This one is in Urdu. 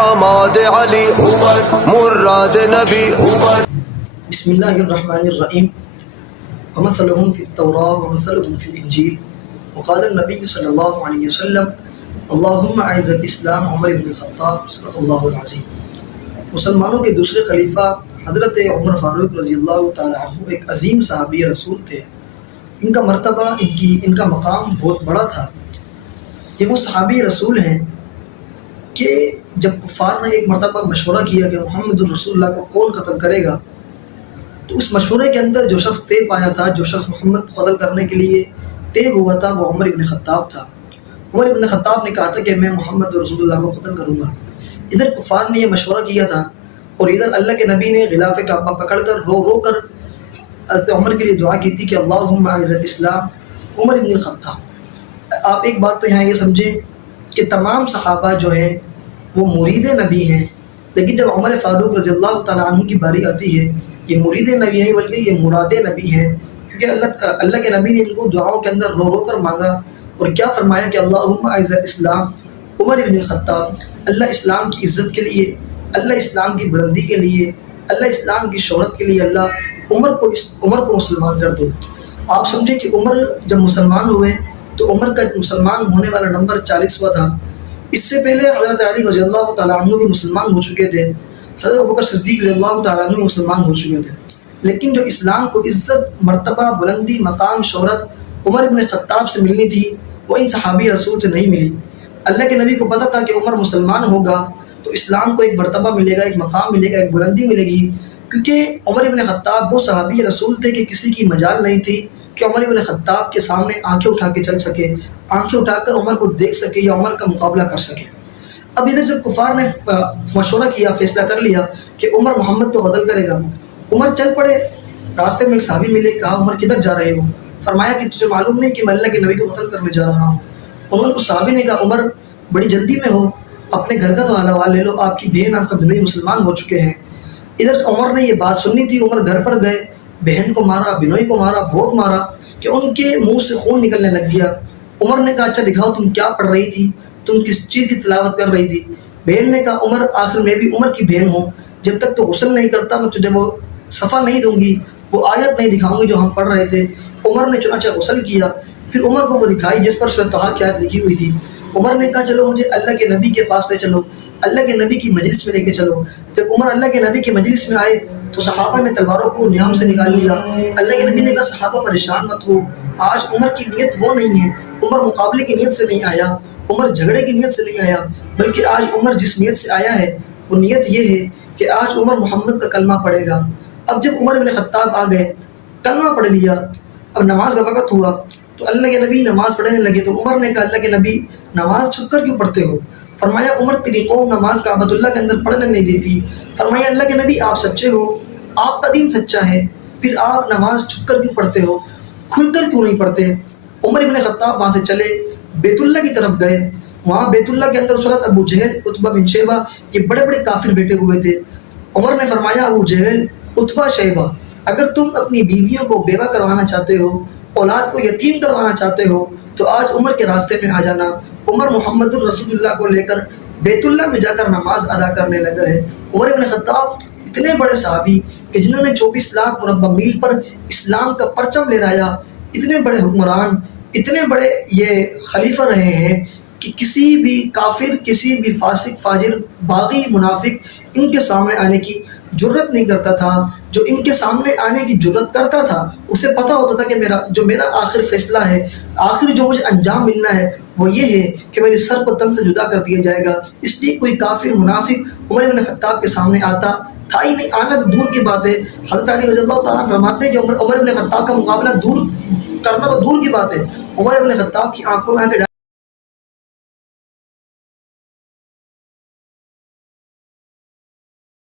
داماد علی عمر مراد نبی عمر. بسم اللہ الرحمن الرحیم. ومثلهم فی التوراۃ ومثلهم فی الانجیل وقال النبی صلی اللہ علیہ وسلم اللہم اعز الاسلام عمر بن الخطاب صدق اللہ العظیم. مسلمانوں کے دوسرے خلیفہ حضرت عمر فاروق رضی اللہ تعالیٰ عنہ ایک عظیم صحابی رسول تھے. ان کا مرتبہ ان کا مقام بہت بڑا تھا. یہ وہ صحابی رسول ہیں کہ جب کفار نے ایک مرتبہ مشورہ کیا کہ محمد الرسول اللہ کو کون قتل کرے گا، تو اس مشورے کے اندر جو شخص طے پایا تھا، جو شخص محمد کو قتل کرنے کے لیے طے ہوا تھا، وہ عمر ابن خطاب تھا. عمر ابن خطاب نے کہا تھا کہ میں محمد رسول اللہ کو قتل کروں گا. ادھر کفار نے یہ مشورہ کیا تھا اور ادھر اللہ کے نبی نے غلاف کعبہ پکڑ کر رو کر حضرت عمر کے لیے دعا کی تھی کہ اللہم اعز الاسلام عمر ابن الخطاب. آپ ایک بات تو یہاں یہ سمجھیں کہ تمام صحابہ جو ہیں وہ مرید نبی ہیں، لیکن جب عمر فاروق رضی اللہ تعالیٰ عنہ کی باری آتی ہے، یہ مرید نبی نہیں بلکہ یہ مراد نبی ہیں، کیونکہ اللہ کے نبی نے ان کو دعاؤں کے اندر رو کر مانگا اور کیا فرمایا کہ اللہم اعز الاسلام عمر ابن الخطاب. اللہ اسلام کی عزت کے لیے، اللہ اسلام کی بلندی کے لیے، اللہ اسلام کی شہرت کے لیے اللہ عمر کو مسلمان کر دو. آپ سمجھیں کہ عمر جب مسلمان ہوئے تو عمر کا مسلمان ہونے والا نمبر 40واں تھا. اس سے پہلے حضرت علی رضی اللہ تعالیٰ عنہ بھی مسلمان ہو چکے تھے، حضرت ابوبکر صدیق رضی اللہ تعالیٰ عنہ مسلمان ہو چکے تھے. لیکن جو اسلام کو عزت، مرتبہ، بلندی، مقام، شہرت عمر ابن خطاب سے ملنی تھی، وہ ان صحابی رسول سے نہیں ملی. اللہ کے نبی کو پتہ تھا کہ عمر مسلمان ہوگا تو اسلام کو ایک مرتبہ ملے گا، ایک مقام ملے گا، ایک بلندی ملے گی، کیونکہ عمر ابن خطاب وہ صحابی رسول تھے کہ کسی کی مجال نہیں تھی کہ عمر ابن خطاب کے سامنے آنکھیں اٹھا کے چل سکے، آنکھیں اٹھا کر عمر کو دیکھ سکے یا عمر کا مقابلہ کر سکے. اب ادھر جب کفار نے مشورہ کیا، فیصلہ کر لیا کہ عمر محمد کو قتل کرے گا، عمر چل پڑے. راستے میں ایک صحابی ملے، کہا عمر کدھر جا رہے ہو؟ فرمایا کہ تجھے معلوم نہیں کہ میں اللہ کے نبی کو قتل کرنے جا رہا ہوں. اس صحابی نے کہا عمر بڑی جلدی میں ہو، اپنے گھر کا تو حوالہ لے لو، آپ کی بہن، آپ کا بھائی مسلمان ہو چکے ہیں. ادھر عمر نے یہ بات سننی تھی. عمر گھر پر گئے، بہن کو مارا، بنوئی کو مارا، بہت مارا کہ ان کے منہ سے خون نکلنے لگ گیا. عمر نے کہا اچھا دکھاؤ تم کیا پڑھ رہی تھی، تم کس چیز کی تلاوت کر رہی تھی. بہن نے کہا عمر آخر میں بھی عمر کی بہن ہوں، جب تک تو غسل نہیں کرتا میں تجھے وہ صفحہ نہیں دوں گی، وہ آیت نہیں دکھاؤں گی جو ہم پڑھ رہے تھے. عمر نے چنانچہ غسل کیا، پھر عمر کو وہ دکھائی جس پر سورۃ طٰہٰ کی آیت لکھی ہوئی تھی. عمر نے کہا چلو مجھے اللہ کے نبی کے پاس لے چلو، اللہ کے نبی کی مجلس میں لے کے چلو. جب عمر اللہ کے نبی کی مجلس میں آئے تو صحابہ نے تلواروں کو نیام سے نکال لیا. اللہ کے نبی نے کہا صحابہ پریشان مت ہو، آج عمر کی نیت وہ نہیں ہے، عمر مقابلے کی نیت سے نہیں آیا، عمر جھگڑے کی نیت سے نہیں آیا، بلکہ آج عمر جس نیت سے آیا ہے وہ نیت یہ ہے کہ آج عمر محمد کا کلمہ پڑھے گا. اب جب عمر بن خطاب آ گئے، کلمہ پڑھ لیا، اب نماز کا وقت ہوا تو اللہ کے نبی نماز پڑھنے لگے. تو عمر نے کہا اللہ کے نبی نماز چھپ کر کیوں پڑھتے ہو؟ فرمایا عمر تیری قوم نماز کعبۃ اللہ کے اندر پڑھنے نہیں دیتی. فرمایا اللہ کے نبی آپ سچے ہو، آپ کا دین سچا ہے، پھر آپ نماز چھپ کر کیوں پڑھتے ہو، کھل کر کیوں نہیں پڑھتے؟ عمر ابن خطاب وہاں سے چلے، بیت اللہ کی طرف گئے. وہاں بیت اللہ کے اندر اس وقت ابو جہل، عتبہ بن شیبہ، یہ بڑے بڑے کافر بیٹھے ہوئے تھے. عمر نے فرمایا ابو جہل، عتبہ، شیبہ، اگر تم اپنی بیویوں کو بیوہ کروانا چاہتے ہو، اولاد کو یتیم کروانا چاہتے ہو تو آج عمر کے راستے میں آ جانا. عمر محمد الرسول اللہ کو لے کر بیت اللہ میں جا کر نماز ادا کرنے لگا ہے. عمر ابن خطاب اتنے بڑے صحابی کہ جنہوں نے 24 لاکھ مربع میل پر اسلام کا پرچم لہرایا، اتنے بڑے حکمران، اتنے بڑے یہ خلیفہ رہے ہیں کہ کسی بھی کافر، کسی بھی فاسق، فاجر، باغی، منافق ان کے سامنے آنے کی جرت نہیں کرتا تھا. جو ان کے سامنے آنے کی جرت کرتا تھا اسے پتہ ہوتا تھا کہ میرا آخر فیصلہ ہے، آخر جو مجھے انجام ملنا ہے وہ یہ ہے کہ میرے سر کو تن سے جدا کر دیا جائے گا. اس لیے کوئی کافر، منافق عمر بن خطاب کے سامنے آتا تھا ہی نہیں. آنا تو دور کی بات ہے. حضرت علی رضی اللہ تعالیٰ فرماتے ہیں کہ عمر بن خطاب کا مقابلہ دور کرنا تو دور کی بات ہے. عمر بن خطاب کی آنکھوں میں